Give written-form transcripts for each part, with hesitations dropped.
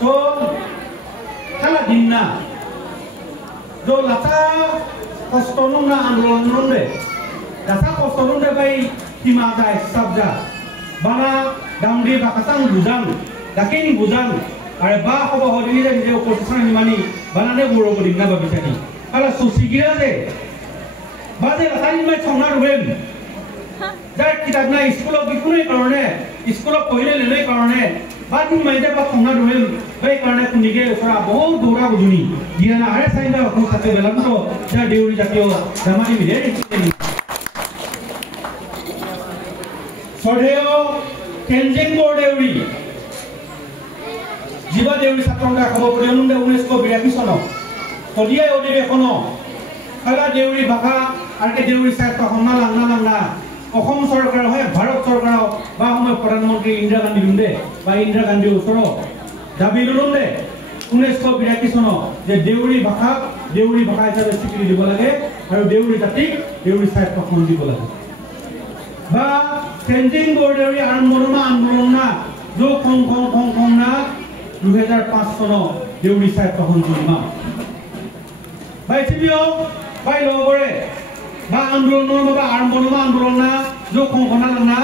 so kala dinna do lata kostonung na andolon nunde dasa kostonung de bai timadai sabja bana damri bakasang bujang daking bujang are ba hobo hodini je opposition nimani banane buro ko dinna babisani ala susigira de বাজে line মে ছংনার হইম যার কিতাব না স্কুলত বিকুনে কারণে স্কুলত পঢ়িলে লেলে কারণে বাদ মাইতে বা ছংনার হইম এই কারণে কুনিকে ওরা বহুত দৌড়া বুঝুনি দিয়ানা আরে সাইনা অখন সাথে বেলাম তো যা দেউরি জাতীয় জামানি মিলে সরেও কেনজিং বোর্ড দেউরি জীবা দেউরি ছাত্রঙ্গা খবর পড়ে 1982 সন তদিয়া অধিবেশন খালা দেউরি ভাষা আরকে দেউরি সাহিত্য হন্না লাংনা অসম সরকার হয় ভারত সরকার বা সময় প্রধানমন্ত্রী ইন্দিরা গান্ধী লুন্দে বা ইন্দিরা গান্ধী ওচর দাবি লুন্দে 1982 সন যে দেউরি ভাষা হিসাবে স্বীকৃতি দিব লাগে আর দেউরি জাতিক দেউরি সাহিত্য খন দিব লাগে বা কেনজিং বোর্ড দেউরি আন্দোলন না যো খন না 2005 সন দেউরি সাহিত্য খন জন্মা বাই টিভিও বাই লগরে বা আন্দোলন বা আন্দোলন না যো খংখনা না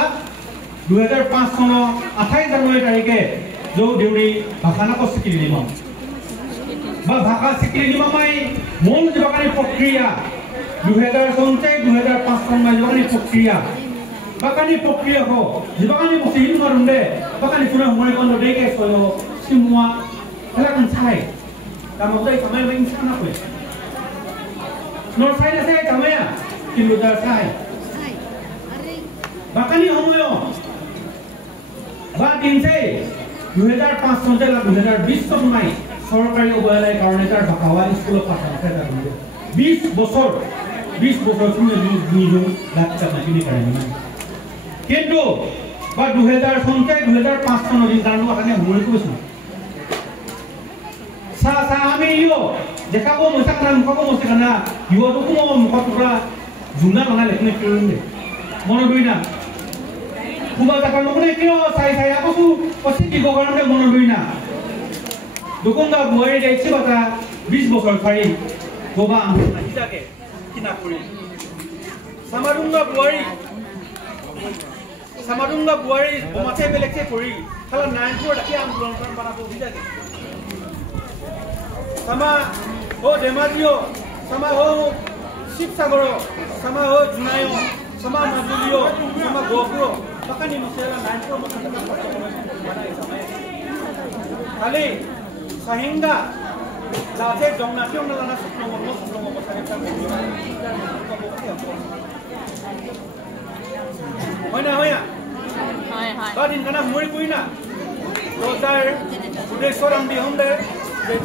2005 সন 28 জানুৱাৰী তাৰিখে যো দেউৰি ভাষা না স্বীকৃতি দিব বা ভাষা স্বীকৃতি দিব মাই মূল জীবকাৰী প্ৰক্ৰিয়া 2005 সন জীবকাৰী প্ৰক্ৰিয়া বাকানি প্ৰক্ৰিয়া হ জীবকাৰী মুসলিম মাৰুন্দে বাকানি পুনা সময় বন্ধ দেকে সয় সিমুয়া এলাকান চাই তামদাই সময় মাই ইনসানা কই North side আছে জামায়া কিন্তু দার সাই বাকানি সময়ো বা দিনছে 2005 সনতে 2020 সন নাই সরকারি অবহেলার কারণে তার ভাষা স্কুল পাঠা আছে 20 বছর তুমি নিজু ডাক্তার নাকি কারণে কিন্তু বা 2000 সনতে 2005 সন দিন কারণে আকানে হময় কইছো সা আমি ইও দেখা কো মসাক নাম কো মসাক না ইও তো কো মুখতরা জুনা না লেখনে কিরনে মন দুইনা খুবা টাকা নকনে কিও সাই আকসু কসি কি গগরনে মন দুইনা দোকনদা বয়ে যাইছে বাটা 20 বছর ফারি গোবা হিসাকে কিনা করি সামারুঙ্গা বুয়ারি বমাতে বেলেকে পড়ি খালা নাইনপুর রাখি আন্দোলন বানাবো হিসাকে sama ho Demadio sama ho Sipsagoro sama ho Junayo sama Majulio sama Gopuro makani musela 9 mo kali sehingga lase jongnationg nalana suplong mo hoya badin kana muri kuina dodar ude soram di honde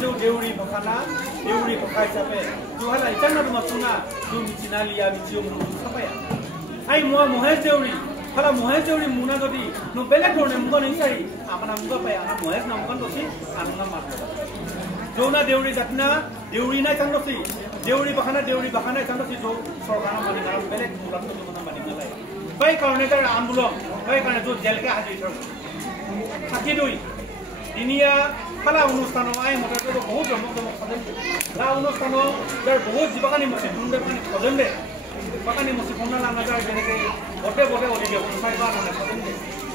जो देउरी बखाना देउरी बखाय जाबे जुहाला इतना मसुना जो मिचिनालिया Michio मुनु सबाया आइ महेश देउरी मुना गदि no बेले धरने मुगा नै सारी आपना मुगा पाया आ महेश नामकन दसि आनंद मात्र जोना देउरी जातना देउरी नाय थांदसि देउरी बखाना थांदसि जो सरकार मानि गार बेले मुलान तो मना मानि गलाय बाय कारणे तार आन्दोलन बाय कारणे जो जेलके हाजिर थर थाकी दुई दिनिया খালা অনুষ্ঠান আই মটাটো বহুত জমক সদন লা অনুষ্ঠান যার বহুত জীবকানি মসি দুন্দে পানি সদন দে বাকানি মসি ফোনা লাগা যার যেনেকে বটে ওলি দে উঠাই বা না সদন দে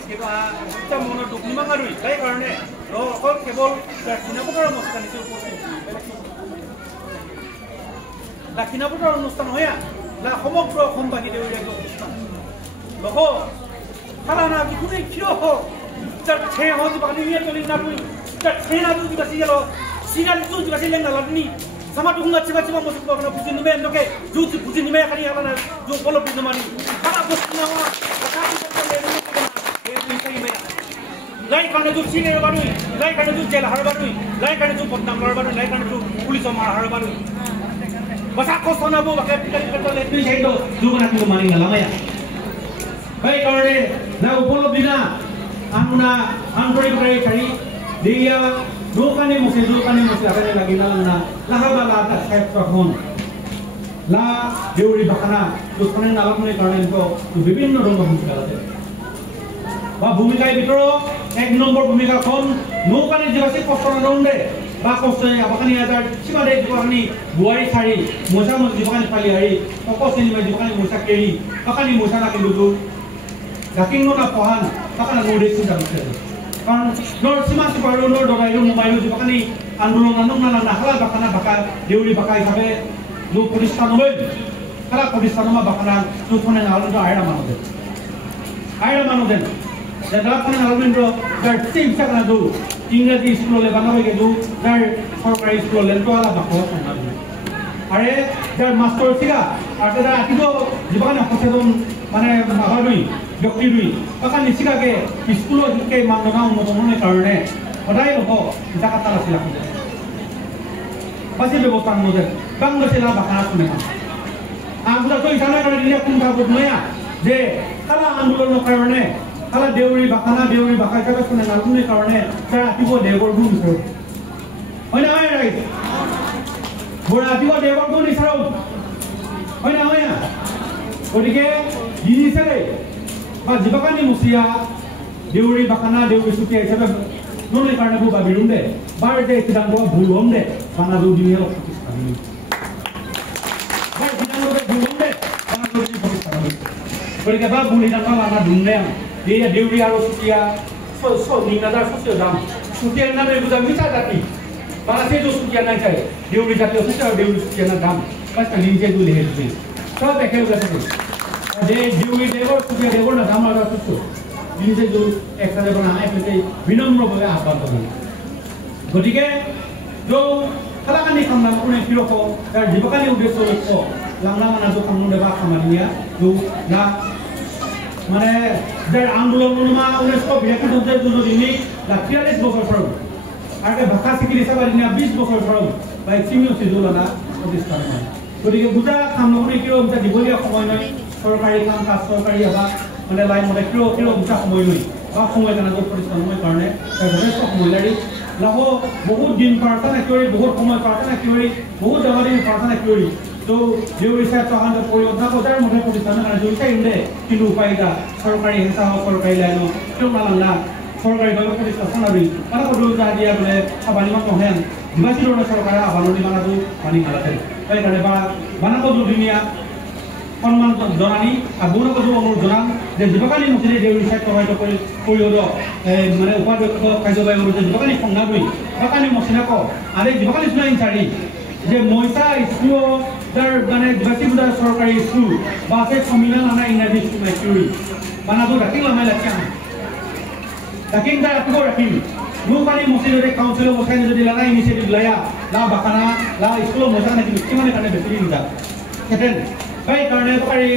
কিন্তু আ মন দুখনি মাঙারুই তাই কারণে অকল কেবল কিনাপটৰ অনুষ্ঠান কিনাপটৰ অনুষ্ঠান হয়া লা সমগ্ৰ অসমবাসী দেউৰীয়া অনুষ্ঠান লহ খালা না বিকুনে কিয় হ যার ঠে হজ বানি নিয়ে চলি না তুই China tu juga sih lo, China tu juga sih lengan lagi. Sama tu nggak coba masuk ke mana pujian ni oke, jual pujian ni kali apa na, jual polo pujian mana. Kalau bos nawa, kalau kita lelaki kita, pujian ni lain kerana tu China baru, lain kerana tu jela har baru, lain kerana tu potong har baru, lain kerana tu polis omar har baru. Masa kos sana bu, pakai kita lelaki ni saya tu, jual nak tu mana nggak lama ya. Baik kerana na upolo bina, amuna angkori kari. Dia dukani musi akan lagi na lahabala tak set perhon la deuri bakana dukane nalam ni karena itu bibinno rong bhumika ba bhumika bitoro 1 নম্বর ভূমিকা খন নৌকানি যিবাসী কষ্ট নদে বা কষ্ট আবাকানি আজার সিমাদে যিবাকানি বুয়ারি ছাড়ি মোসা যিবাকানি ফালি হারি অকসিনি যিবাকানি মোসা কেরি বাকানি মোসা নাকি দুদু গাকিং না পহান বাকানা নদে সুদামছে কারণ নর সীমা সিপারো নর দগাইলো মোবাইলো যিবাকানি আন্দোলন নানক নানা নাহলা বাকানা বাকা দেউরি বাকা হিসাবে লো প্রতিষ্ঠান হই খালা প্রতিষ্ঠান মা বাকানা সুফনে নালন Ayra মানদেন Jadapun Almendro, that same Sakadu, English school, Lebanon, that corporate school, Lentola Bako. Are there master Siga, after that, Atido, Jibana Posedon, Mane Maharui, Dokiri, Pakani Sigake, his school came Mandana, Motomone Karne, but I know Zakatala Sila. Pasibo Panoda, Bangasila Bakana. After the Toy Punta, they Kala Angulo Karne. Kala deuri bakana deuri bakai kata kena ngalung ni karena saya tiba dewa guru itu. Mana mana right? Bora tiba dewa guru ni sarau. Mana mana? Oke, ini saya. Pas jibakan ni musia deuri bakana deuri suci saya nolai karena bu babilum deh. Bar deh sedang bawa bulum deh. Mana tu dunia lo fokus kami. Bar sedang bawa bulum deh. Mana tu dunia fokus kami. Oke, bab bulih dan mana dunia. Dia deuri aro sucia so ni nadar sucia dam sucia na me buta mita dati bala se jo sucia na chai deuri jati sucia deuri sucia na dam pas ka linje du lehe du so dekhe uga se de deuri devor sucia devor na dam ala sucia linje du ekta devor na ai pete vinamro bhave ahban koru gotike jo kalakani kamna une kiroko tar jibakani udesho ko langna mana jo kamnu deba kamania du na মানে যার আন্দোলন মা 1982 দুটো দিনে la 43 বছর পর আগে ভাষা শিখি সবাই না 20 বছর পর বাই চিমিও সিজুলানা প্রতিষ্ঠান গতিকে বুজা কামনে কিও বুজা দিবলিয়া সময় নয় সরকারি কাম কাজ সরকারি হবা মানে লাই মতে কিও বুজা সময় নয় বা সময় জানা প্রতিষ্ঠান সময় কারণে যথেষ্ট সময় লাগি লাহ বহুত দিন প্রার্থনা করি বহুত সময় প্রার্থনা করি বহুত জায়গায় প্রার্থনা করি তো দেউরিসা চহান পরিবর্তন করার মধ্যে প্রতিষ্ঠান কারণে জড়িত ইন্দে কিন্তু উপায়টা সরকারি হিংসা সরকারি লাইন কেউ নালান্না সরকারি ভাবে প্রতিষ্ঠান আবি মানে কত দিয়া বলে আবানি মত হেন দিবাসী ধরনের সরকার আবানি মানাতো পানি মারাতে এই কারণে বা বানাবো দুনিয়া সম্মান জানানি আর গুণ কত অনুরোধ জানান যে যুবকালী মসজিদে দেউরিসা সহায়তা করে পরিয়দ মানে উপাধ্যক্ষ কার্যবাহী অনুরোধ যুবকালী সংজ্ঞা দুই যুবকালী মসজিদাক আর এই যুবকালী শুনাই চারি যে মইসা স্কুল যার মানে দিবাসী সরকারি স্কুল বা সে সম্মিলন আনা ইংরাজি স্কুল মেচুরি বানাবো রাখি লামাই লাখা রাখিং দা রাখবো রাখিং নুবানি মসজিদে কাউন্সিল বসাই যদি লানা ইনিশিয়েটিভ লয়া লা বাকানা লা স্কুল মজা নাকি কিমানে কানে বেশি নিদা সেটেন বাই কারণে পারি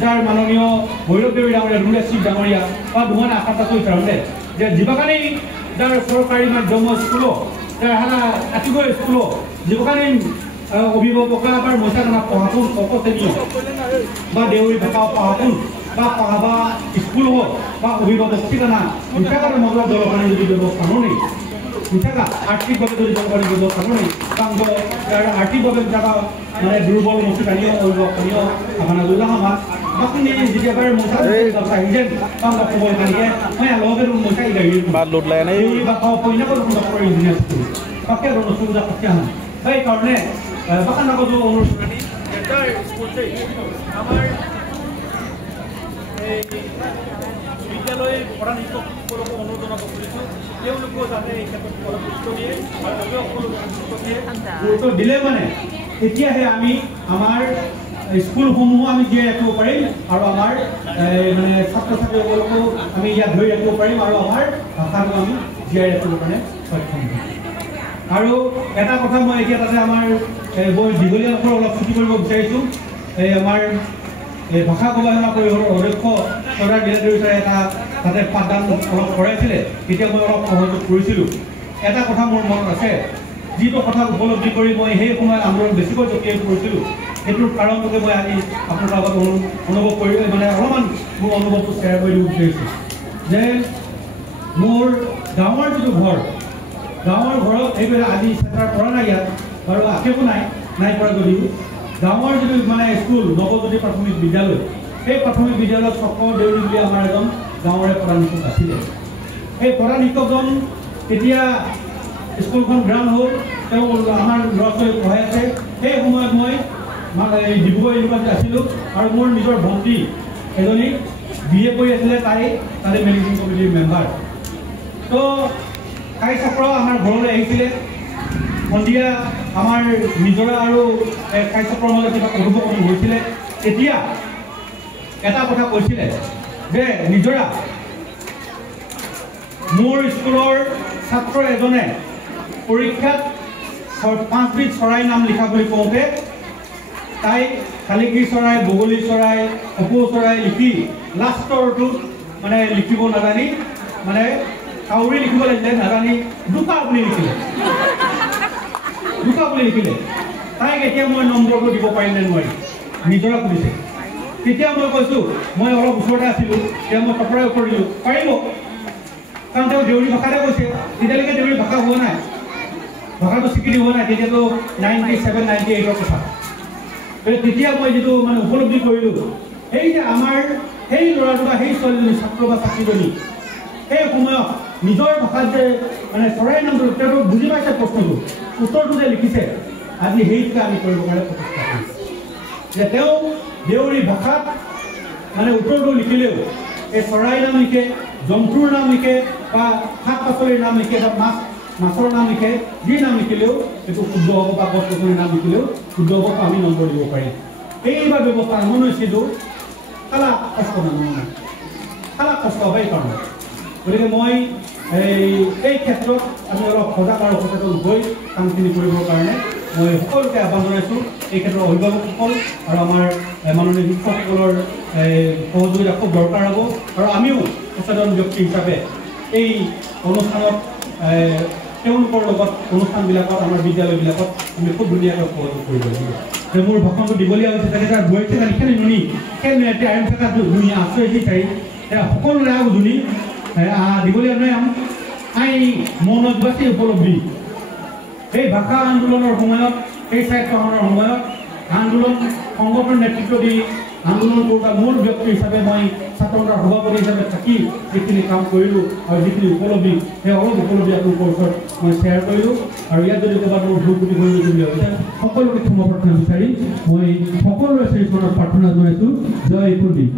যার মাননীয় ভৈরব দেবী ডাঙরিয়া রুলে শিব ডাঙরিয়া বা দুহানা আকাটা কই কারণে যে দিবাকানি যার সরকারি মাধ্যম স্কুল যার হানা আতিগো স্কুল দিবাকানি অভিভাবক আবার মজা না পড়াপুন কত শ্রেণী বা দেউরি ভাষা পড়াপুন বা পড়াবা স্কুল হোক বা অভিভাবক ঠিকানা মিঠাকার মজা দলকানি যদি ব্যবস্থা নেই মিঠাকা আর্থিকভাবে যদি দলকানি ব্যবস্থা নেই কাঙ্গ আর্থিকভাবে যারা মানে দুর্বল মসজিদানীয় অভিভাবকীয় আভানাদুল্লাহ আমার বাকি যেতিয়াবাৰ মজা চাহিজেন কাঙ্গ সময় কানিয়ে মই লগের মজা ইগাই বা লোড লাইন দেউরি ভাষা পইনা করে ডক্টর ইঞ্জিনিয়ার স্কুল বাকি আর সুবিধা করতে হন এই কারণে বাকান নগদ অনুষ্ঠানী এটা স্কুলতে আমার এই বিদ্যালয়ের পড়া শিক্ষকসকলক অনুৰোধ জনাব খুজিছোঁ তেওঁলোকেও যাতে এই ক্ষেত্ৰত গুৰুত্ব দিয়ে আৰু অভিভাৱকসকলক গুৰুত্ব দিলে মানে তেতিয়াহে আমি আমাৰ স্কুলসমূহ আমি জীয়াই ৰাখিব পাৰিম আৰু আমাৰ মানে ছাত্ৰ ছাত্ৰীসকলকো আমি ইয়াত ধৰি ৰাখিব পাৰিম আৰু আমাৰ ভাষাটো আমি জীয়াই ৰাখিব কাৰণে সক্ষম হ'ম আৰু এটা কথা মই এতিয়া তাতে আমাৰ দীঘলীয়া নখৰ অলপ ছুটি কৰিব বিচাৰিছোঁ এই আমাৰ ভাষা গৱেষণা পৰিষদৰ অধ্যক্ষ চৰ্দাৰ বীৰেন্দ্ৰ ছাৰে এটা তাতে পাঠদান অলপ কৰাইছিলে তেতিয়া মই অলপ সহযোগ কৰিছিলোঁ এটা কথা মোৰ মনত আছে যিটো কথা উপলব্ধি কৰি মই সেই সময়ত আন্দোলন বেছিকৈ জপিয়াই পৰিছিলোঁ সেইটোৰ কাৰণটোকে মই আজি আপোনাৰ লগত অনুভৱ কৰি মানে অলপমান মোৰ অনুভৱটো শ্বেয়াৰ কৰি দিব বিচাৰিছোঁ যে মোৰ গাঁৱৰ যিটো ঘৰ গাঁৱৰ ঘৰত এইবিলাক আজি চেণ্টাৰ কৰা নাই ইয়াত বাৰু আশীকো নাই পৰা যদিও গাঁৱৰ যিটো মানে স্কুল নৱজ্যোতি প্ৰাথমিক বিদ্যালয় সেই প্ৰাথমিক বিদ্যালয়ত চক্ৰ দেউৰী বুলি আমাৰ এজন গাঁৱৰে প্ৰধান শিক্ষক আছিলে সেই প্ৰধান শিক্ষকজন তেতিয়া স্কুলখন গ্ৰাউণ্ড হ'ল তেওঁ আমাৰ ল'ৰা ছোৱালী পঢ়াই আছে সেই সময়ত মই ডিব্ৰুগড় ইউনিভাৰ্চিটিত আছিলোঁ আৰু মোৰ নিজৰ ভণ্টি এজনী BA কৰি আছিলে তাই তাতে মেনেজিং কমিটিৰ মেম্বাৰ তো কাই চক্ৰ আমাৰ ঘৰলৈ আহিছিলে সন্ধিয়া আমাৰ নিজৰা আৰু কাই চক্ৰৰ মাজত কিবা কথোপকথন হৈছিলে তেতিয়া এটা কথা কৈছিলে যে নিজৰা মোৰ স্কুলৰ ছাত্ৰ এজনে পৰীক্ষাত 5বিধ চৰাই নাম লিখা বুলি কওঁতে তাই শালিকি চৰাই বগলী চৰাই কপৌ চৰাই লিখি লাষ্টৰটোত মানে লিখিব নাজানি মানে কাউৰী লিখিব লাগিলে নাজানি দুটা বুলি লিখিলে তাইক এতিয়া মই নম্বৰটো দিব পাৰিলে নোৱাৰি নিজৰা সুধিছে তেতিয়া মই কৈছোঁ মই অলপ ওচৰতে আছিলোঁ তেতিয়া মই টপৰাই উত্তৰ দিলোঁ পাৰিব কাৰণ তেওঁ দেউৰী ভাষাতে কৈছে তেতিয়ালৈকে দেউৰী ভাষা হোৱা নাই ভাষাটো স্বীকৃতি হোৱা নাই তেতিয়াতো 97, 98ৰ কথা তেতিয়া মই যিটো মানে উপলব্ধি কৰিলোঁ সেই যে আমাৰ সেই ল'ৰাটো বা সেই ছোৱালীজনী ছাত্ৰ বা ছাত্ৰীজনী সেই সময়ত নিজৰ ভাষাত যে মানে চৰাই নামটো তেওঁতো বুজি পাইছে প্ৰশ্নটো উত্তৰটো যে লিখিছে আজি সেইটোকে আমি কৰিব কাৰণে প্ৰচেষ্টা কৰিছোঁ যে তেওঁ দেউৰী ভাষাত মানে উত্তৰটো লিখিলেও এই চৰাই নাম লিখে জন্তুৰ নাম লিখে বা শাক পাচলিৰ নাম লিখে বা মাছৰ নাম লিখে যি নাম লিখিলেও এইটো শুদ্ধ হ'ব বা গছ গছনিৰ নাম লিখিলেও শুদ্ধ হ'ব আমি নম্বৰ দিব পাৰিম এইবাৰ ব্যৱস্থা মন হৈছিলোঁ খালা কষ্ট নহয় খালা কষ্ট হ'ব এই কাৰণে গতিকে মই এই ক্ষেত্ৰত আমি অলপ সজাগ আৰু সচেতন হৈ কামখিনি কৰিবৰ কাৰণে মই সকলোকে আহ্বান জনাইছোঁ এই ক্ষেত্ৰত অভিভাৱকসকল আৰু আমাৰ মাননীয় শিক্ষকসকলৰ সহযোগিতা খুব দৰকাৰ হ'ব আৰু আমিও সচেতন ব্যক্তি হিচাপে এই অনুষ্ঠানত তেওঁলোকৰ লগত অনুষ্ঠানবিলাকত আমাৰ বিদ্যালয়বিলাকত আমি খুব ধুনীয়াকৈ সহযোগ কৰিব লাগিব যে মোৰ ভাষণটো দিবলগীয়া হৈছে তাকে তাৰ বৈছে খেলি নুনি খেলি আইন থকা ধুনীয়া আছে সেই চাই সকলোৰে ধুনী দিবলগীয়া নাই আই মনত বাছি উপলব্ধি এই ভাষা আন্দোলনৰ সময়ত এই স্বায়ত্তশাসনৰ সময়ত আন্দোলন সংগঠনৰ নেতৃত্ব দি আন্দোলন কৰোঁতা মূল ব্যক্তি হিচাপে মই ছাত্ৰসন্থাৰ সভাপতি হিচাপে থাকি যিখিনি কাম কৰিলোঁ আৰু যিখিনি উপলব্ধি সেই অলপ উপলব্ধি আপোনালোকৰ ওচৰত মই শ্বেয়াৰ কৰিলোঁ আৰু ইয়াত যদি ক'ৰবাত মোৰ ভুল ত্ৰুটি কৰি বুলি ভাবিছে সকলোকে ক্ষমা প্ৰাৰ্থনা বিচাৰি মই সকলোৰে শ্ৰীচৰণত প্ৰাৰ্থনা জনাইছোঁ জয় কুলদীপ।